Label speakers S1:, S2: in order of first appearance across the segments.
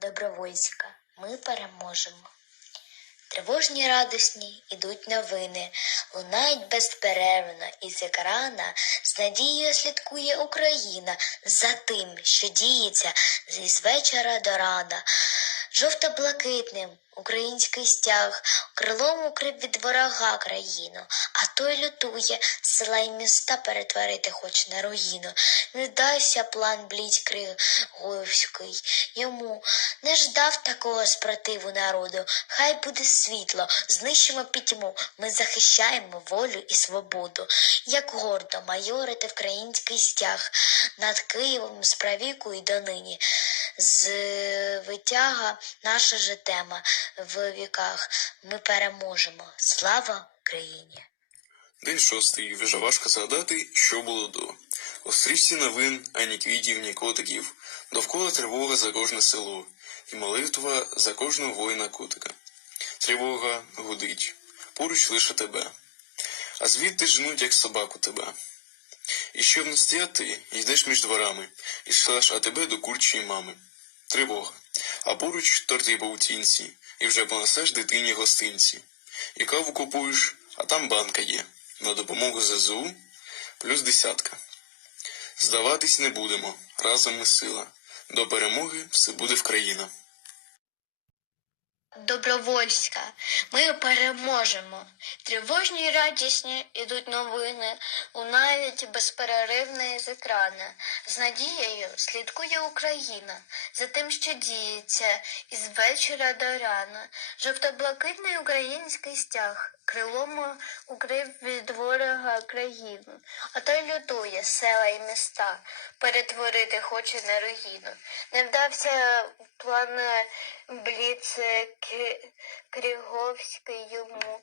S1: добровольська, ми переможемо. Тривожні радісні ідуть новини, лунають безперервно із екрана, з надією слідкує Україна за тим, що діється із вечора до рана. Жовто-блакитним український стяг, крилом укрив від ворога країну, а той лютує, села й міста перетворити хоч на руїну. Не дайся план блідь Криговський йому, не ждав такого спротиву народу. Хай буде світло, знищимо пітьму, ми захищаємо волю і свободу. Як гордо майорити український стяг над Києвом з правіку і донині. З витяга наша же тема в віках. Ми переможемо. Слава Україні!
S2: День шостий. Вже важко згадати, що було до. У новин ані квітів, ні котиків. Довкола тривога за кожне село. І молитва за кожного воїна кутика. Тривога гудить. Поруч лише тебе. А звідти жнуть, як собаку тебе. І щоб не стояти, йдеш між дворами, і шлеш а тебе до курчої мами. Тривога. А поруч торти паутінці, і вже понесеш дитині гостинці. І каву купуєш, а там банка є. На допомогу ЗСУ плюс десятка. Здаватись не будемо, разом ми сила. До перемоги все буде в країна.
S1: Добровольська, ми переможемо. Тривожні й радісні ідуть новини, лунають безперервно з екрана. З надією слідкує Україна за тим, що діється із вечора до рана. Жовто-блакитний український стяг крилом укрив від ворога країну, а той лютує села і міста, перетворити хоче на руїну. Не вдався план Бліц Кріговський йому.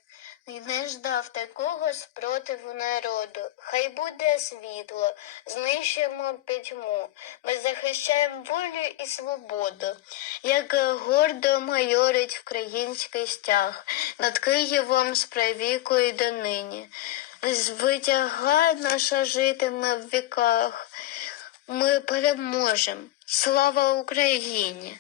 S1: І не ждав такого спротиву народу. Хай буде світло, знищимо пітьму. Ми захищаємо волю і свободу, як гордо майорить український стяг над Києвом з правіку і донині. Звитяга наша житиме в віках. Ми переможемо. Слава Україні!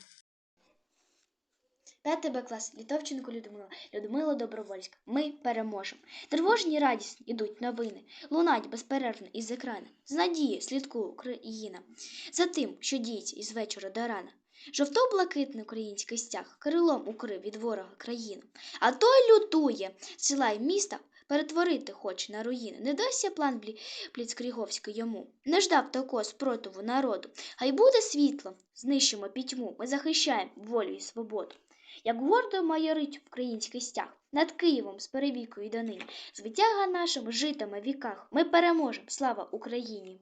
S3: П'ятий Б клас Літовченко Людмила, Людмила Добровольська. Ми переможемо. Тривожні радісні ідуть новини, лунають безперервно із екрана. З надії слідкує Україна за тим, що діється із вечора до рана. Жовто-блакитний український стяг крилом укрив від ворога країну. А той лютує села й міста перетворити хоче на руїни. Не дасться план Блі... Бліцкріговський йому. Не ждав такого спротиву народу. Хай буде світло, знищимо пітьму, ми захищаємо волю і свободу. Як гордо майорить український стяг над Києвом з перевікою з Звитяга нашим житиме віках. Ми переможемо. Слава Україні!